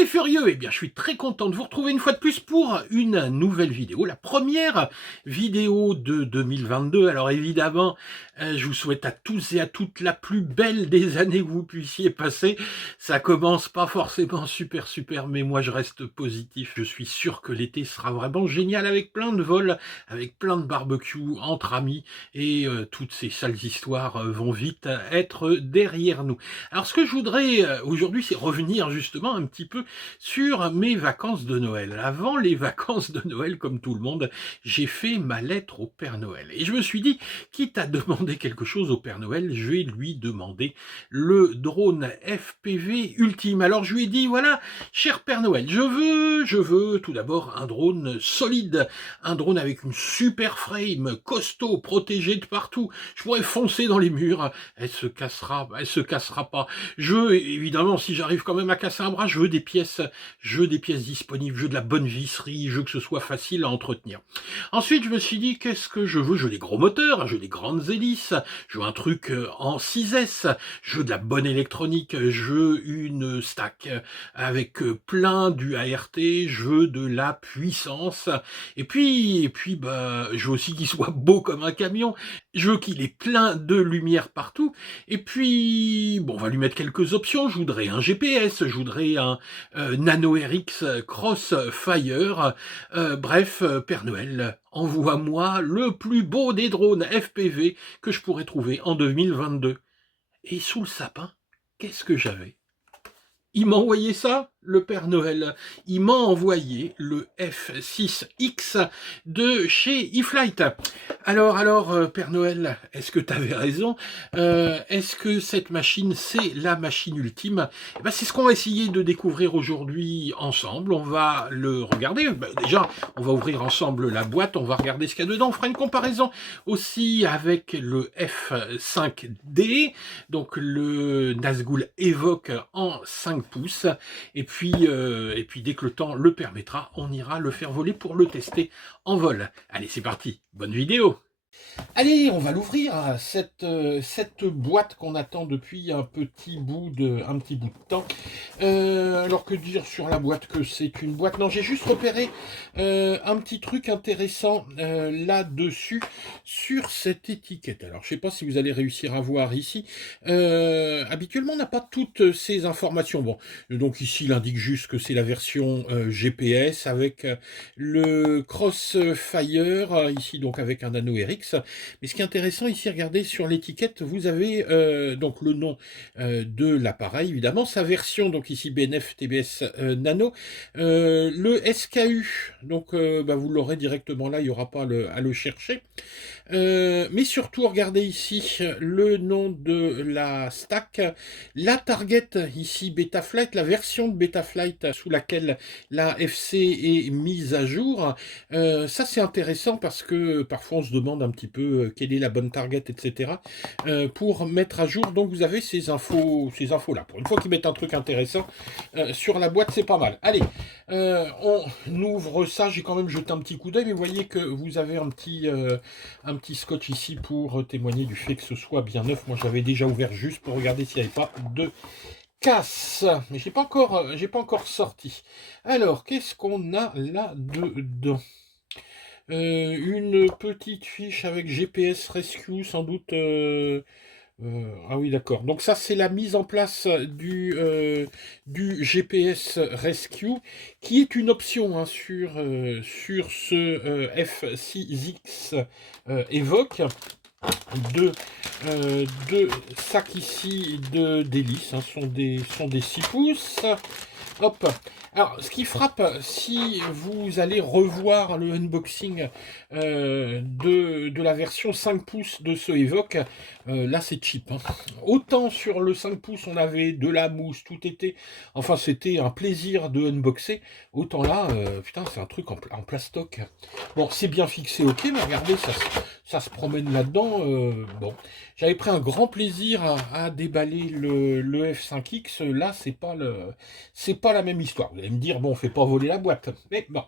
les furieux, eh bien je suis très content de vous retrouver une fois de plus pour une nouvelle vidéo, la première vidéo de 2022. Alors évidemment, je vous souhaite à tous et à toutes la plus belle des années que vous puissiez passer. Ça commence pas forcément super, mais moi je reste positif. Je suis sûr que l'été sera vraiment génial avec plein de vols, avec plein de barbecues entre amis et toutes ces sales histoires vont vite être derrière nous. Alors ce que je voudrais aujourd'hui, c'est revenir justement un petit peu sur mes vacances de Noël. Avant les vacances de Noël, comme tout le monde, j'ai fait ma lettre au Père Noël. Et je me suis dit, quitte à demander quelque chose au Père Noël, je vais lui demander le drone FPV ultime. Alors je lui ai dit, voilà, cher Père Noël, je veux tout d'abord un drone solide, un drone avec une super frame, costaud, protégé de partout. Je pourrais foncer dans les murs, elle se cassera pas. Je veux, évidemment, si j'arrive quand même à casser un bras, je veux des pièces disponibles, je veux de la bonne visserie, je veux que ce soit facile à entretenir. Ensuite, je me suis dit, qu'est-ce que je veux? Je veux des gros moteurs, je veux des grandes hélices, je veux un truc en 6S, je veux de la bonne électronique, je veux une stack avec plein du ART, je veux de la puissance, et puis bah, je veux aussi qu'il soit beau comme un camion, je veux qu'il ait plein de lumière partout, et puis, bon, on va lui mettre quelques options. Je voudrais un GPS, je voudrais un Nano RX Crossfire. Bref, Père Noël, envoie-moi le plus beau des drones FPV que je pourrais trouver en 2022. Et sous le sapin, qu'est-ce que j'avais? Il m'a envoyé ça, le Père Noël. Il m'a envoyé le F6X de chez eFlight. Alors, Père Noël, est-ce que tu avais raison? Est-ce que cette machine, c'est la machine ultime? Eh ben, c'est ce qu'on va essayer de découvrir aujourd'hui ensemble. On va le regarder. Déjà, on va ouvrir ensemble la boîte, on va regarder ce qu'il y a dedans. On fera une comparaison aussi avec le F5D, donc le Nazgul Evoque en 5 pouces. Et puis dès que le temps le permettra, on ira le faire voler pour le tester en vol. Allez, c'est parti, bonne vidéo. Allez, on va l'ouvrir, cette boîte qu'on attend depuis un petit bout de temps. Alors que dire sur la boîte que c'est une boîte? Non, j'ai juste repéré un petit truc intéressant là-dessus, sur cette étiquette. Alors, je ne sais pas si vous allez réussir à voir ici. Habituellement, on n'a pas toutes ces informations. Bon, donc ici, il indique juste que c'est la version GPS avec le Crossfire, ici donc avec un Nano RX. Mais ce qui est intéressant ici, regardez sur l'étiquette, vous avez donc le nom de l'appareil, évidemment, sa version, donc ici BNF TBS Nano, le SKU, donc vous l'aurez directement là, il n'y aura pas à le chercher. Mais surtout, regardez ici le nom de la stack, la target ici Betaflight, la version de Betaflight sous laquelle la FC est mise à jour. Ça c'est intéressant parce que parfois on se demande un petit peu quelle est la bonne target, etc. Pour mettre à jour. Donc vous avez ces infos là. Pour une fois qu'ils mettent un truc intéressant sur la boîte, c'est pas mal. Allez, on ouvre ça. J'ai quand même jeté un petit coup d'œil, mais vous voyez que vous avez un petit scotch ici pour témoigner du fait que ce soit bien neuf. Moi, j'avais déjà ouvert juste pour regarder s'il n'y avait pas de casse. Mais j'ai pas encore sorti. Alors, qu'est-ce qu'on a là-dedans? Une petite fiche avec GPS Rescue, sans doute. Ah oui, d'accord. Donc ça, c'est la mise en place du GPS Rescue, qui est une option hein, sur ce F6X Evoque. Deux sacs ici d'hélice, hein, sont des 6 pouces. Hop. Alors, ce qui frappe, si vous allez revoir le unboxing de la version 5 pouces de ce Evoque, là c'est cheap. Hein. Autant sur le 5 pouces, on avait de la mousse, tout était... Enfin, c'était un plaisir de unboxer. Autant là, putain, c'est un truc en plastoc. Bon, c'est bien fixé, ok, mais regardez, ça se promène là-dedans. Bon, j'avais pris un grand plaisir à déballer le F5X. Là, c'est pas la même histoire. Vous allez me dire, bon, on fait pas voler la boîte. Mais bon.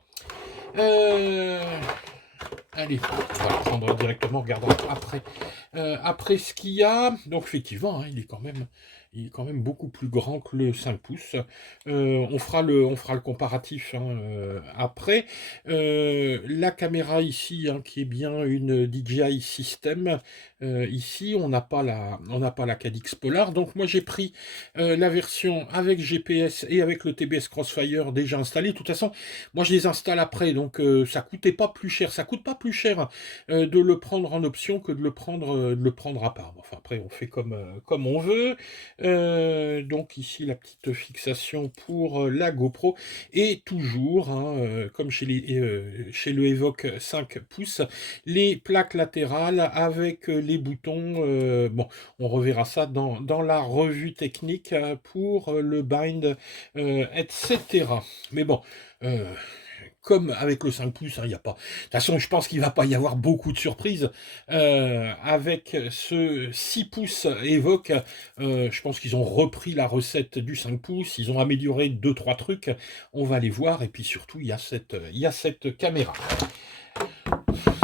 Allez, on va le prendre directement, on regardera après ce qu'il y a. Donc effectivement, hein, il est quand même il est quand même beaucoup plus grand que le 5 pouces. On fera le comparatif hein, après. La caméra ici, hein, qui est bien une DJI System, ici on n'a pas la Cadix Polar, donc moi j'ai pris la version avec GPS et avec le TBS Crossfire déjà installé. De toute façon, moi je les installe après, donc ça coûtait pas plus cher. Ça coûte pas plus cher de le prendre en option que de le prendre à part. Enfin après on fait comme on veut. Donc ici la petite fixation pour la GoPro et toujours, hein, comme chez le Evoque 5 pouces, les plaques latérales avec les boutons. Bon, on reverra ça dans la revue technique pour le bind, etc. Mais bon, comme avec le 5 pouces, il n'y a pas. De toute façon, je pense qu'il ne va pas y avoir beaucoup de surprises. Avec ce 6 pouces Evoque, je pense qu'ils ont repris la recette du 5 pouces, ils ont amélioré 2-3 trucs. On va les voir. Et puis surtout, il y a cette caméra.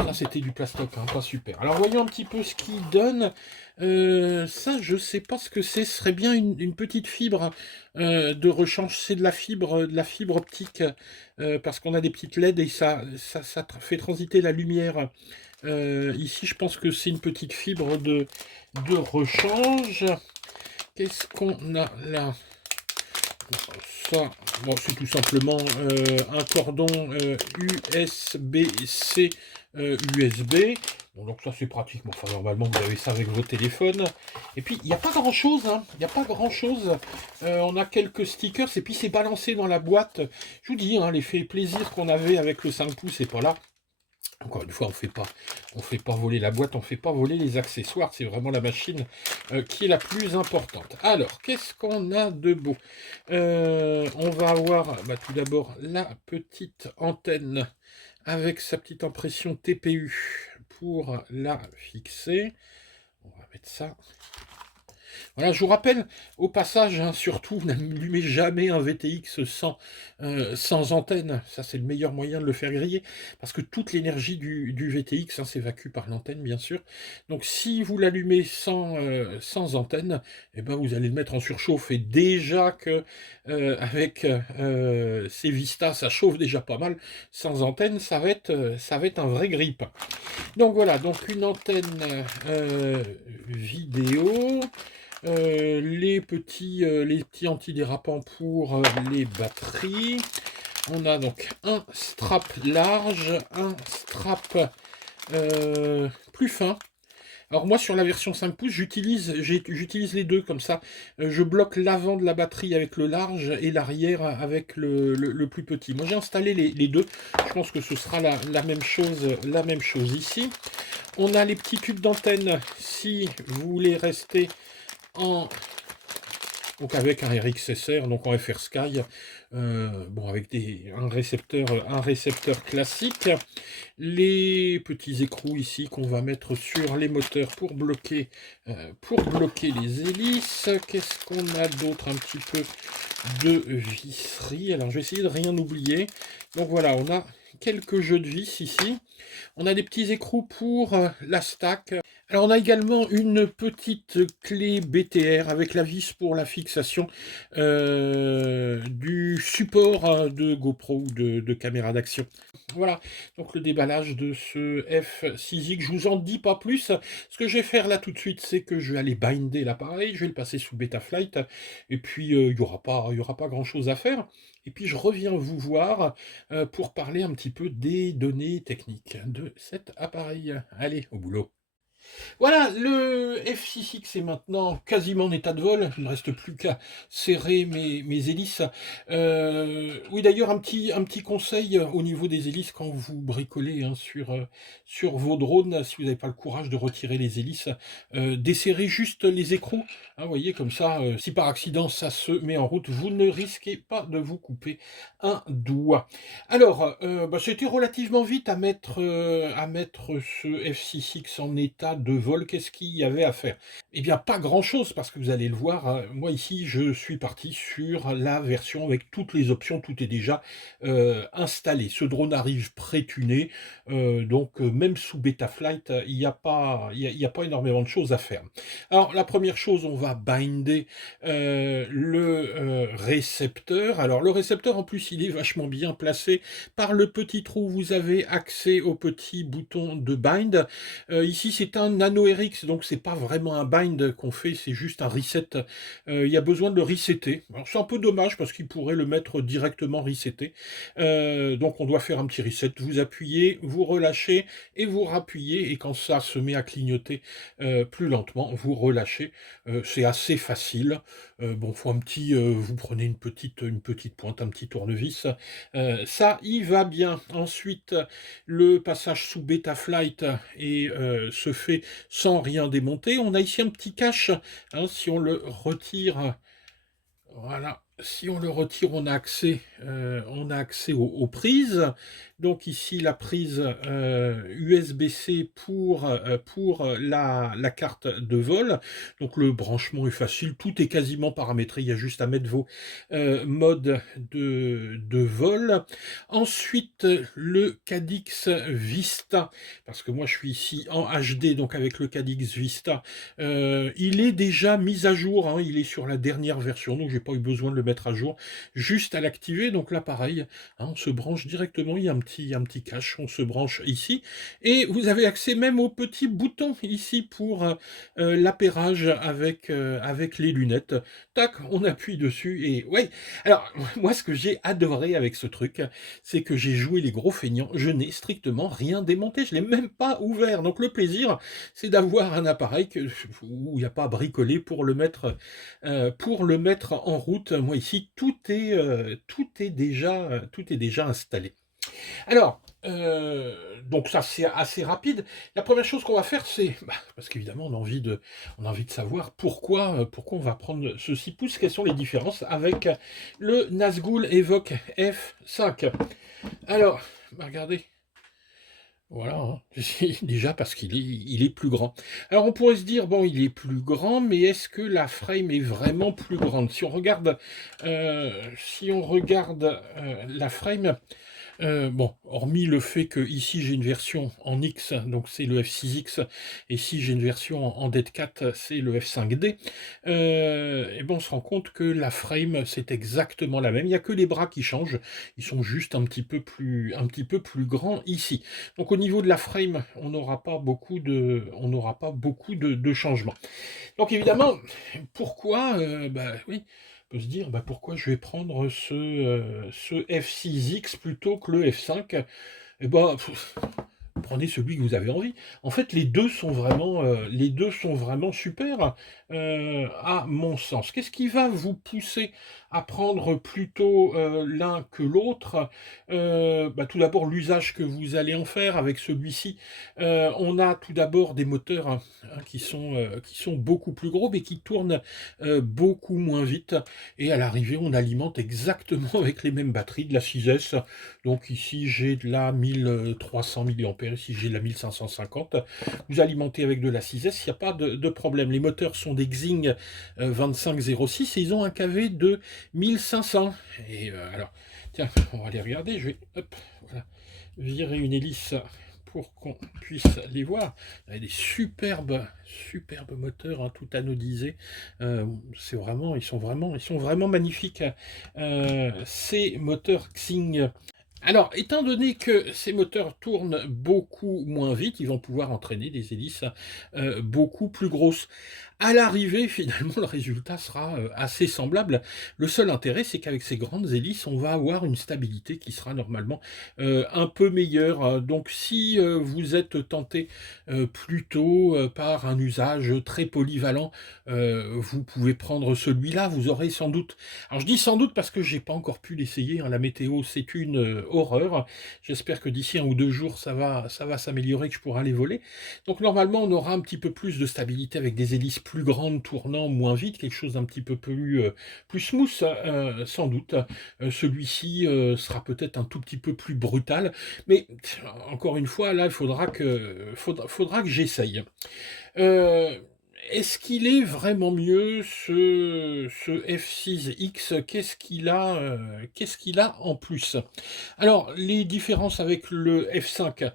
Ça, c'était du plastoc, hein, pas super. Alors, voyons un petit peu ce qu'il donne. Ça, je sais pas ce que c'est. Ce serait bien une petite fibre de rechange. C'est de la fibre optique, parce qu'on a des petites LED et ça fait transiter la lumière. Ici, je pense que c'est une petite fibre de rechange. Qu'est-ce qu'on a là? Ça, bon, c'est tout simplement un cordon USB-C USB. Bon, donc ça c'est pratique. Bon, enfin, normalement vous avez ça avec vos téléphones. Et puis il n'y a pas grand chose, hein. Il n'y a pas grand chose. On a quelques stickers et puis c'est balancé dans la boîte. Je vous dis, hein, l'effet plaisir qu'on avait avec le 5 pouces c'est pas là. Encore une fois, on fait pas voler la boîte, on fait pas voler les accessoires. C'est vraiment la machine qui est la plus importante. Alors, qu'est-ce qu'on a de beau? On va avoir tout d'abord la petite antenne avec sa petite impression TPU pour la fixer. On va mettre ça. Voilà, je vous rappelle au passage, hein, surtout, n'allumez jamais un VTX sans antenne. Ça, c'est le meilleur moyen de le faire griller, parce que toute l'énergie du VTX s'évacue par l'antenne, bien sûr. Donc, si vous l'allumez sans antenne, eh ben, vous allez le mettre en surchauffe. Et déjà que avec ces Vista, ça chauffe déjà pas mal. Sans antenne, ça va être un vrai grip. Donc voilà, donc une antenne vidéo. Les petits antidérapants pour les batteries. On a donc un strap large, un strap plus fin. Alors moi sur la version 5 pouces, j'utilise les deux comme ça. Je bloque l'avant de la batterie avec le large et l'arrière avec le plus petit. Moi j'ai installé les deux. Je pense que ce sera la même chose ici. On a les petits tubes d'antenne si vous voulez rester donc avec un RxSR, donc en FR Sky, bon avec un récepteur classique, les petits écrous ici qu'on va mettre sur les moteurs pour bloquer les hélices. Qu'est-ce qu'on a d'autre? Un petit peu de visserie. Alors je vais essayer de rien oublier. Donc voilà, on a quelques jeux de vis ici. On a des petits écrous pour la stack. Alors on a également une petite clé BTR avec la vis pour la fixation du support de GoPro ou de caméra d'action. Voilà, donc le déballage de ce F6X, je vous en dis pas plus. Ce que je vais faire là tout de suite, c'est que je vais aller binder l'appareil, je vais le passer sous Betaflight, et puis il n'y aura pas grand chose à faire. Et puis je reviens vous voir pour parler un petit peu des données techniques de cet appareil. Allez, au boulot. Voilà, le F6X est maintenant quasiment en état de vol. Il ne reste plus qu'à serrer mes hélices. Oui, d'ailleurs, un petit conseil au niveau des hélices quand vous bricolez hein, sur vos drones, si vous n'avez pas le courage de retirer les hélices, desserrez juste les écrous. Hein, vous voyez, comme ça, si par accident ça se met en route, vous ne risquez pas de vous couper un doigt. Alors, c'était relativement vite à mettre ce F6X en état de vol, qu'est-ce qu'il y avait à faire? Eh bien, pas grand-chose, parce que vous allez le voir, hein, moi ici, je suis parti sur la version avec toutes les options, tout est déjà installé. Ce drone arrive pré-tuné, donc même sous Betaflight, il y a pas énormément de choses à faire. Alors, la première chose, on va binder le récepteur. Alors, le récepteur, en plus, il est vachement bien placé. Par le petit trou, vous avez accès au petit bouton de bind. Ici, c'est un Nano RX, donc c'est pas vraiment un bind qu'on fait, c'est juste un reset. Il y a besoin de le resetter. Alors, c'est un peu dommage parce qu'il pourrait le mettre directement reseté. Donc, on doit faire un petit reset. Vous appuyez, vous relâchez et vous rappuyez. Et quand ça se met à clignoter plus lentement, vous relâchez. C'est assez facile. Bon, faut un petit, vous prenez une petite pointe, un petit tournevis. Ça y va bien. Ensuite, le passage sous Betaflight se fait sans rien démonter. On a ici un petit cache. Hein, si on le retire, voilà. Si on le retire, on a accès aux prises. Donc ici, la prise USB-C pour la carte de vol. Donc le branchement est facile, tout est quasiment paramétré. Il y a juste à mettre vos modes de vol. Ensuite, le Cadix Vista, parce que moi je suis ici en HD, donc avec le Cadix Vista, il est déjà mis à jour, hein, il est sur la dernière version, donc j'ai pas eu besoin de le mettre à jour, juste à l'activer. Donc là pareil, hein, on se branche directement, il y a un petit cache, on se branche ici, et vous avez accès même au petit bouton ici pour l'appairage avec les lunettes. Tac, on appuie dessus, et ouais. Alors moi, ce que j'ai adoré avec ce truc, c'est que j'ai joué les gros feignants, je n'ai strictement rien démonté, je l'ai même pas ouvert. Donc le plaisir, c'est d'avoir un appareil où il n'y a pas à bricoler pour le mettre en route. Moi ici, tout est déjà installé. Alors, donc ça c'est assez rapide. La première chose qu'on va faire, c'est, parce qu'évidemment on a envie de savoir pourquoi on va prendre ce 6 pouces, quelles sont les différences avec le Nazgul Evoque F5. Alors, regardez. Voilà, hein. Déjà parce il est plus grand. Alors on pourrait se dire, bon, il est plus grand, mais est-ce que la frame est vraiment plus grande? Si on regarde la frame, bon, hormis le fait que ici j'ai une version en X, donc c'est le F6X, et si j'ai une version en DET 4, c'est le F5D, et bon, on se rend compte que la frame, c'est exactement la même. Il n'y a que les bras qui changent, ils sont juste un petit peu plus grands ici. Donc au niveau de la frame, on n'aura pas beaucoup de changements. Donc évidemment, pourquoi, oui, on peut se dire, pourquoi je vais prendre ce F6X plutôt que le F5? Eh ben, prenez celui que vous avez envie. En fait, les deux sont vraiment super, à mon sens. Qu'est-ce qui va vous pousser à prendre plutôt l'un que l'autre? Tout d'abord, l'usage que vous allez en faire avec celui-ci. On a tout d'abord des moteurs, hein, qui sont beaucoup plus gros, mais qui tournent beaucoup moins vite. Et à l'arrivée, on alimente exactement avec les mêmes batteries de la 6S. Donc ici, j'ai de la 1300 mAh, ici j'ai de la 1550. Vous alimentez avec de la 6S, il n'y a pas de problème. Les moteurs sont des Xing 2506 et ils ont un KV de 1500. Et alors, tiens, on va les regarder. Je vais voilà, virer une hélice pour qu'on puisse les voir. Il y a des superbes moteurs, hein, tout anodisés. Ils sont vraiment magnifiques. Ces moteurs Xing. Alors, étant donné que ces moteurs tournent beaucoup moins vite, ils vont pouvoir entraîner des hélices beaucoup plus grosses. À l'arrivée, finalement, le résultat sera assez semblable. Le seul intérêt, c'est qu'avec ces grandes hélices, on va avoir une stabilité qui sera normalement un peu meilleure. Donc, si vous êtes tenté plutôt par un usage très polyvalent, vous pouvez prendre celui-là. Vous aurez sans doute... Alors, je dis sans doute parce que j'ai pas encore pu l'essayer, hein. La météo, c'est une horreur. J'espère que d'ici 1 ou 2 jours, ça va s'améliorer, que je pourrai les voler. Donc, normalement, on aura un petit peu plus de stabilité avec des hélices plus grande tournant moins vite, quelque chose d'un petit peu plus smooth, sans doute. Celui-ci sera peut-être un tout petit peu plus brutal, mais encore une fois, là, il faudra que j'essaye. Euh, Est-ce qu'il est vraiment mieux ce F6X? Qu'est-ce qu'il a en plus? Alors, les différences avec le F5,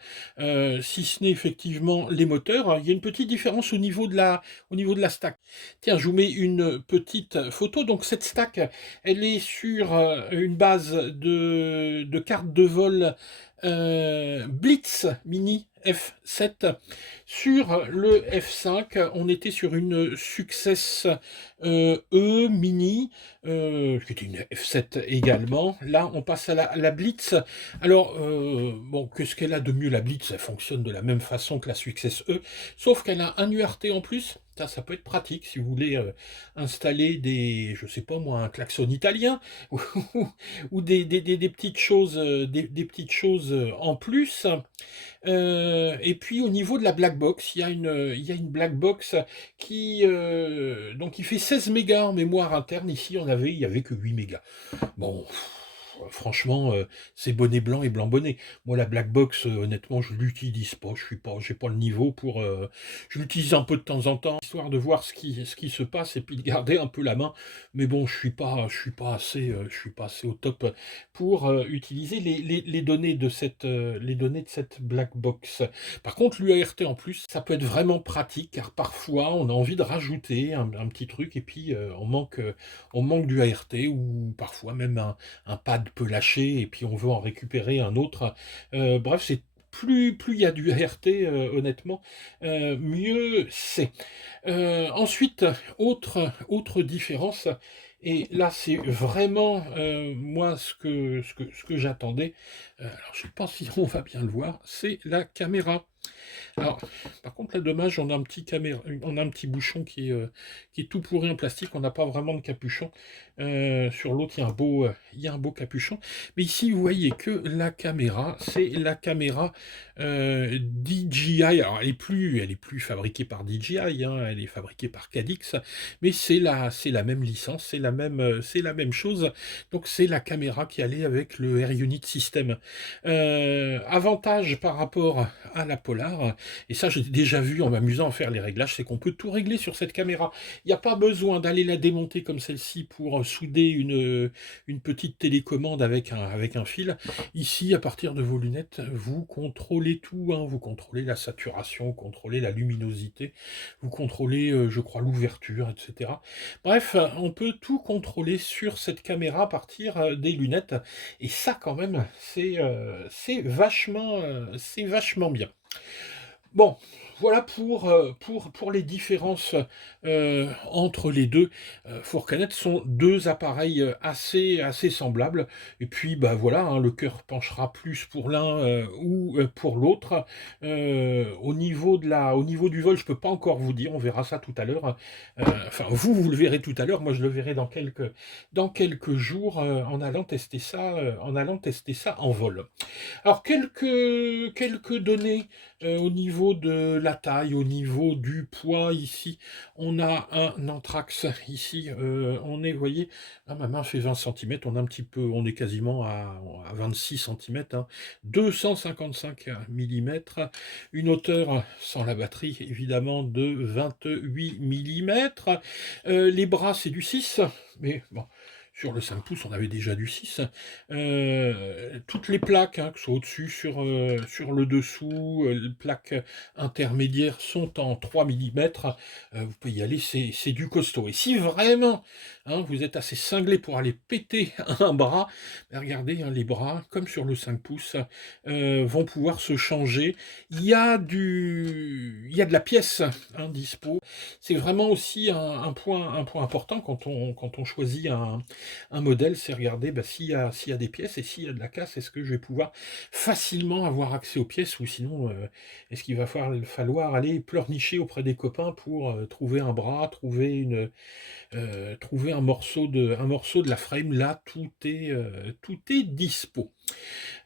si ce n'est effectivement les moteurs, il y a une petite différence au niveau de la stack. Tiens, je vous mets une petite photo. Donc, cette stack, elle est sur une base de carte de vol Blitz Mini F7. Sur le F5, on était sur une Success E Mini, qui était une F7 également. Là, on passe à la Blitz. Alors, bon, qu'est-ce qu'elle a de mieux, la Blitz? Elle fonctionne de la même façon que la Success E, sauf qu'elle a un URT en plus. Ça peut être pratique si vous voulez installer je sais pas moi, un klaxon italien ou des petites choses, des petites choses en plus. Et puis au niveau de la black box, il y a une black box donc qui fait 16 mégas en mémoire interne. Ici, il y avait que 8 mégas. Bon, franchement, c'est bonnet blanc et blanc bonnet. Moi, la black box, honnêtement, je l'utilise pas. J'ai pas le niveau pour. Je l'utilise un peu de temps en temps, histoire de voir ce qui se passe et puis de garder un peu la main. Mais bon, je suis pas assez au top pour utiliser les données les données de cette black box. Par contre, l'UART en plus, ça peut être vraiment pratique car parfois on a envie de rajouter un petit truc et puis on manque d'UART ou parfois même un pad peut lâcher et puis on veut en récupérer un autre. Bref, c'est plus il y a du RT, honnêtement, mieux c'est. Ensuite, autre différence, et là c'est vraiment moi ce que j'attendais. Alors je ne sais pas si on va bien le voir, c'est la caméra. Alors, par contre, là, dommage, on a un petit bouchon qui est tout pourri en plastique. On n'a pas vraiment de capuchon. Sur l'autre, il y a un beau capuchon. Mais ici, vous voyez que la caméra, c'est la caméra DJI. Alors, elle est plus fabriquée par DJI, hein, elle est fabriquée par Cadix, mais c'est la même licence, c'est la même chose. Donc, c'est la caméra qui allait avec le Air Unit System. Avantage par rapport à la Polar, et ça j'ai déjà vu en m'amusant à faire les réglages, c'est qu'on peut tout régler sur cette caméra. Il n'y a pas besoin d'aller la démonter comme celle-ci pour souder une petite télécommande avec un fil. Ici, à partir de vos lunettes, vous contrôlez tout, hein. Vous contrôlez la saturation, vous contrôlez la luminosité, vous contrôlez, je crois, l'ouverture, etc. Bref, on peut tout contrôler sur cette caméra à partir des lunettes. Et ça, quand même, c'est vachement bien. Bon, voilà pour les différences entre les deux. Faut reconnaître, ce sont deux appareils assez semblables. Et puis, bah voilà, hein, le cœur penchera plus pour l'un ou pour l'autre. Au niveau du vol, je peux pas encore vous dire, on verra ça tout à l'heure. Enfin, vous le verrez tout à l'heure, moi je le verrai dans quelques jours en allant tester ça en vol. Alors, quelques données au niveau de la taille, au niveau du poids ici. On a un anthrax ici. Vous voyez, ah, ma main fait 20 cm, on est quasiment à 26 cm, hein, 255 mm, une hauteur sans la batterie évidemment de 28 mm. Les bras c'est du 6, mais bon. Sur le 5 pouces, on avait déjà du 6. Toutes les plaques, hein, que ce soit au-dessus, sur le dessous, les plaques intermédiaires sont en 3 mm. Vous pouvez y aller, c'est du costaud. Et si vraiment hein, vous êtes assez cinglé pour aller péter un bras, ben regardez, hein, les bras, comme sur le 5 pouces, vont pouvoir se changer. Il y a de la pièce hein, dispo. C'est vraiment aussi un point important quand on choisit un modèle, c'est regarder bah, s'il y a des pièces et s'il y a de la casse, est-ce que je vais pouvoir facilement avoir accès aux pièces ou sinon est-ce qu'il va falloir aller pleurnicher auprès des copains pour trouver un bras, trouver un morceau de la frame. Là, tout est dispo.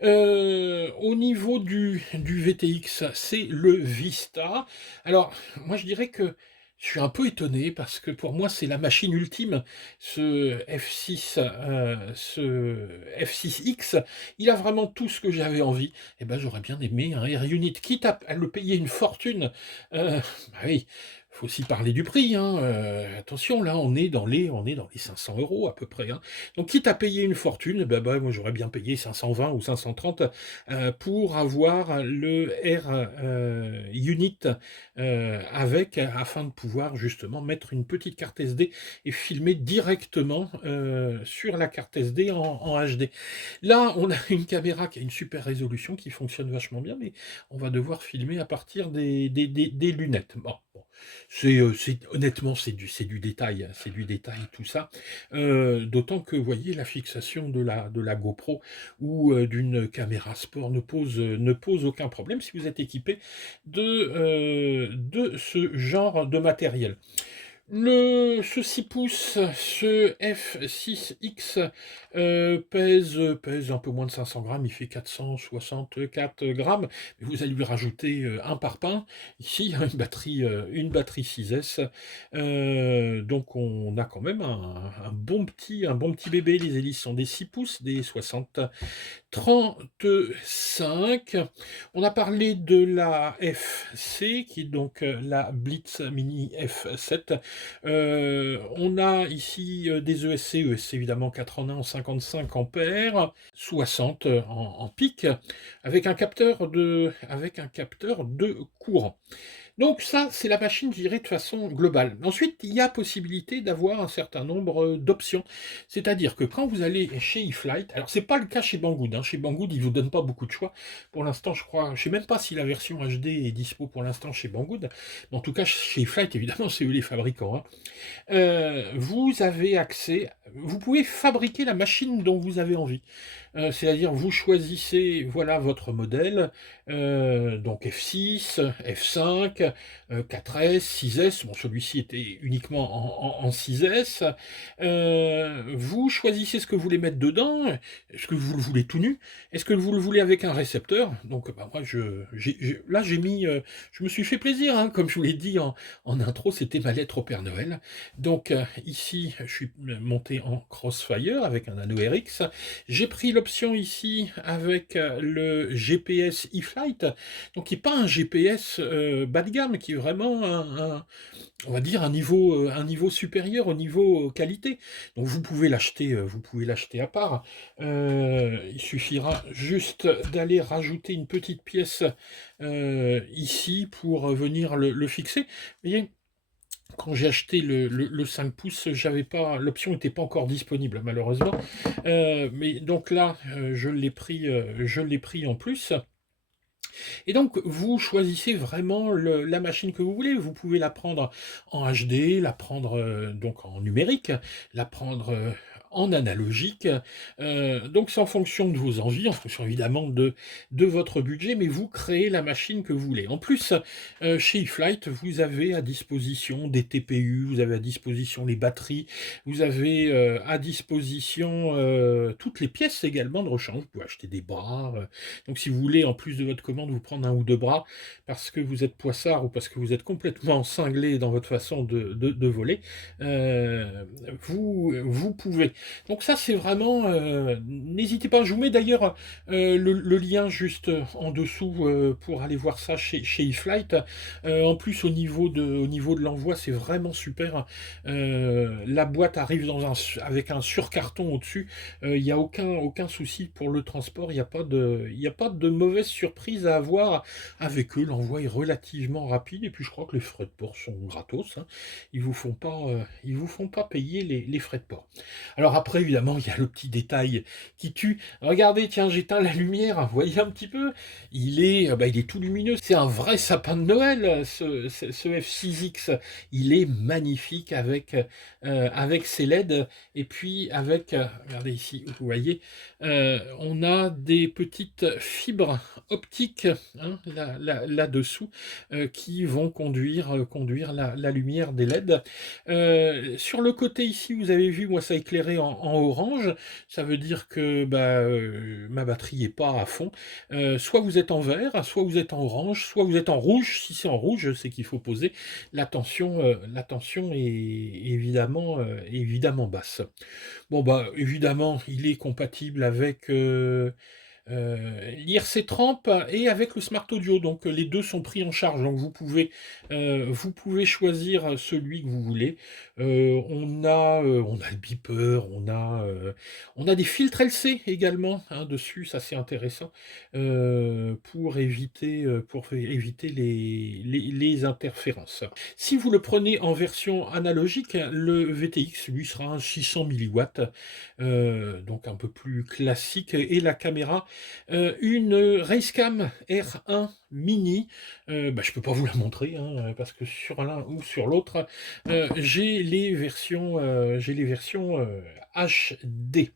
Au niveau du VTX, c'est le Vista. Alors, moi je dirais que Je suis un peu étonné parce que pour moi, c'est la machine ultime, ce F6X. Il a vraiment tout ce que j'avais envie. Et ben, j'aurais bien aimé un Air Unit, quitte à le payer une fortune. Bah oui, faut aussi parler du prix, hein. Attention, là, on est dans les 500 € à peu près, hein. Donc, quitte à payer une fortune, moi, j'aurais bien payé 520 ou 530 pour avoir le Air Unit afin de pouvoir justement mettre une petite carte SD et filmer directement sur la carte SD en HD. Là, on a une caméra qui a une super résolution, qui fonctionne vachement bien, mais on va devoir filmer à partir des lunettes. Bon. Honnêtement, c'est du détail, hein, c'est du détail tout ça. D'autant que, vous voyez, la fixation de la GoPro ou d'une caméra sport ne pose aucun problème si vous êtes équipé de ce genre de matériel. Ce 6 pouces, ce F6X pèse un peu moins de 500 grammes, il fait 464 grammes, mais vous allez lui rajouter un parpaing, ici une batterie 6S, donc on a quand même un bon petit bébé. Les hélices sont des 6 pouces, des 35. On a parlé de la FC, qui est donc la Blitz Mini F7. On a ici des ESC évidemment 4 en 1 en 55 ampères, 60 en pic, avec un capteur de courant. Donc ça, c'est la machine, je dirais, de façon globale. Ensuite, il y a possibilité d'avoir un certain nombre d'options. C'est-à-dire que quand vous allez chez eFlight, alors c'est pas le cas chez Banggood, hein. Chez Banggood, ils vous donnent pas beaucoup de choix. Pour l'instant, je crois, je sais même pas si la version HD est dispo pour l'instant chez Banggood. Mais en tout cas, chez eFlight, évidemment, c'est eux les fabricants, hein. Vous pouvez fabriquer la machine dont vous avez envie. C'est-à-dire, vous choisissez, voilà, votre modèle, donc F6, F5, 4S, 6S. Bon, celui-ci était uniquement en 6S. Vous choisissez ce que vous voulez mettre dedans. Est-ce que vous le voulez tout nu? Est-ce que vous le voulez avec un récepteur? Donc, moi, là, je me suis fait plaisir, hein, comme je vous l'ai dit en intro, c'était ma lettre au Père Noël. Donc ici, je suis monté en Crossfire avec un anneau RX. J'ai pris l'option ici avec le GPS eFlight, donc qui n'est pas un GPS bas de gamme, qui est vraiment on va dire un niveau supérieur au niveau qualité. Donc vous pouvez l'acheter à part. Il suffira juste d'aller rajouter une petite pièce ici pour venir le fixer. Vous voyez, quand j'ai acheté le 5 pouces, l'option n'était pas encore disponible, malheureusement. Mais donc là, je l'ai pris en plus. Et donc, vous choisissez vraiment la machine que vous voulez. Vous pouvez la prendre en HD, la prendre donc en numérique, la prendre en analogique. Donc, c'est en fonction de vos envies, en fonction évidemment de votre budget, mais vous créez la machine que vous voulez. En plus, chez eFlight, vous avez à disposition des TPU, vous avez à disposition les batteries, vous avez à disposition toutes les pièces également de rechange. Vous pouvez acheter des bras. Donc, si vous voulez, en plus de votre commande, vous prendre un ou deux bras parce que vous êtes poissard ou parce que vous êtes complètement cinglé dans votre façon de voler, vous pouvez. Donc ça, c'est vraiment... n'hésitez pas, je vous mets d'ailleurs le lien juste en dessous pour aller voir ça chez eFlight. En plus, au niveau de l'envoi, c'est vraiment super. La boîte arrive avec un surcarton au-dessus. Il n'y a aucun souci pour le transport. Il n'y a pas de mauvaise surprise à avoir avec eux. L'envoi est relativement rapide. Et puis, je crois que les frais de port sont gratos, hein. Ils vous font pas payer les frais de port. Alors après, évidemment, il y a le petit détail qui tue. Regardez, tiens, j'éteins la lumière. Vous voyez un petit peu? Il est tout lumineux. C'est un vrai sapin de Noël, ce F6X. Il est magnifique avec ses LED. Et puis regardez ici, vous voyez, on a des petites fibres optiques, hein, là-dessous qui vont conduire la lumière des LED. Sur le côté ici, vous avez vu, moi ça éclairait intégré en orange, ça veut dire que bah, ma batterie est pas à fond. Soit vous êtes en vert, soit vous êtes en orange, soit vous êtes en rouge. Si c'est en rouge, c'est qu'il faut poser la tension est évidemment basse. Bon bah, évidemment, il est compatible avec, l'IRC30 et avec le Smart Audio, donc les 2 sont pris en charge, donc vous pouvez choisir celui que vous voulez. On a le beeper, on a des filtres LC également, hein, dessus, ça c'est intéressant, pour éviter les interférences. Si vous le prenez en version analogique, le VTX, lui, sera un 600 milliwatts, donc un peu plus classique, et la caméra une Racecam R1 Mini. Bah, je peux pas vous la montrer, hein, parce que sur l'un ou sur l'autre, j'ai les versions HD.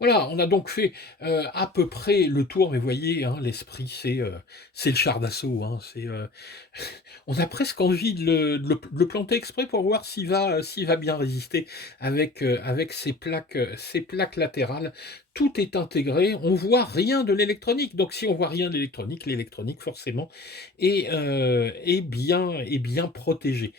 Voilà, on a donc fait à peu près le tour, mais vous voyez, hein, l'esprit, c'est le char d'assaut. Hein, on a presque envie de le planter exprès pour voir s'il va bien résister avec ses plaques latérales. Tout est intégré, on voit rien de l'électronique. Donc si on voit rien de l'électronique forcément est bien protégée.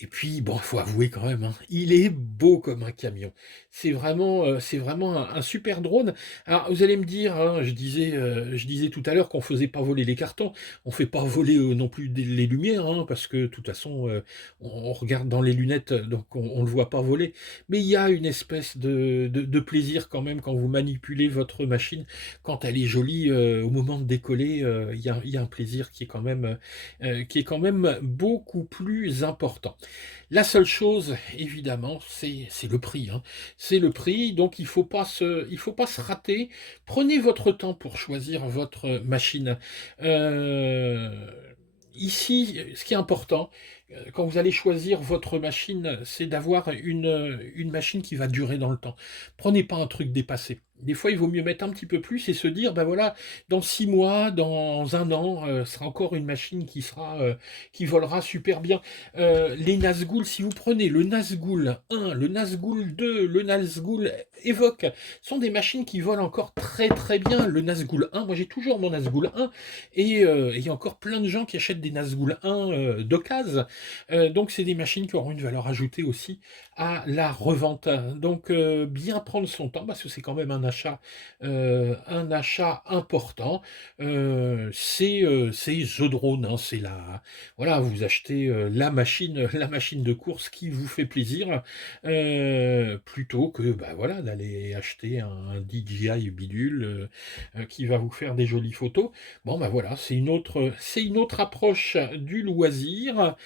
Et puis, bon, il faut avouer quand même, hein, il est beau comme un camion. C'est vraiment un super drone. Alors, vous allez me dire, hein, je disais tout à l'heure qu'on faisait pas voler les cartons. On fait pas voler non plus les lumières, hein, parce que de toute façon, on regarde dans les lunettes, donc on le voit pas voler. Mais il y a une espèce de plaisir quand même quand vous manipulez votre machine, quand elle est jolie, au moment de décoller, il y a un plaisir qui est quand même beaucoup plus important. La seule chose, évidemment, c'est le prix, hein. C'est le prix, donc il faut pas se rater. Prenez votre temps pour choisir votre machine. Euh, Ici, ce qui est important, quand vous allez choisir votre machine, c'est d'avoir une machine qui va durer dans le temps. Prenez pas un truc dépassé. Des fois, il vaut mieux mettre un petit peu plus et se dire, ben voilà, dans 6 mois, dans un an, ce sera encore une machine qui volera super bien. Les Nazgul, si vous prenez le Nazgul 1, le Nazgul 2, le Nazgul Evoque, sont des machines qui volent encore très très bien. Le Nazgul 1, moi j'ai toujours mon Nazgul 1, et il y a encore plein de gens qui achètent des Nazgul 1 d'occasion. Donc c'est des machines qui auront une valeur ajoutée aussi à la revente. Donc bien prendre son temps, parce que c'est quand même un achat important. C'est The Drone, hein, voilà, vous achetez la machine de course qui vous fait plaisir, plutôt que bah, voilà, d'aller acheter un DJI bidule qui va vous faire des jolies photos. Bon bah voilà, c'est une autre approche du loisir.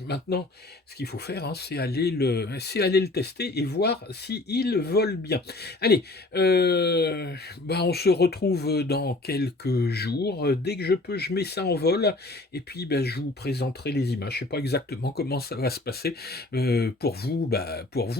Maintenant, ce qu'il faut faire, hein, c'est aller le tester et voir s'il vole bien. Allez, on se retrouve dans quelques jours. Dès que je peux, je mets ça en vol et puis je vous présenterai les images. Je sais pas exactement comment ça va se passer. Pour vous,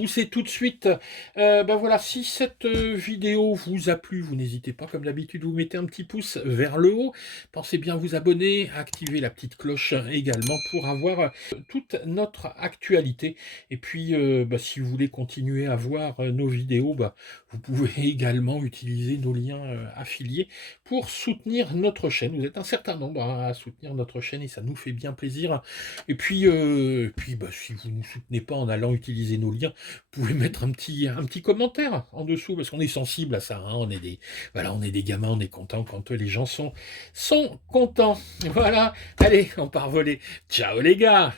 c'est tout de suite. Voilà, si cette vidéo vous a plu, vous n'hésitez pas, comme d'habitude, vous mettez un petit pouce vers le haut. Pensez bien à vous abonner, à activer la petite cloche également pour avoir toute notre actualité. Et puis, si vous voulez continuer à voir nos vidéos, vous pouvez également utiliser nos liens affiliés pour soutenir notre chaîne. Vous êtes un certain nombre à soutenir notre chaîne et ça nous fait bien plaisir. Et puis, si vous ne nous soutenez pas en allant utiliser nos liens, vous pouvez mettre un petit commentaire en dessous parce qu'on est sensible à ça. Hein. On est des gamins, on est content quand les gens sont contents. Voilà, allez, on part voler. Ciao les gars!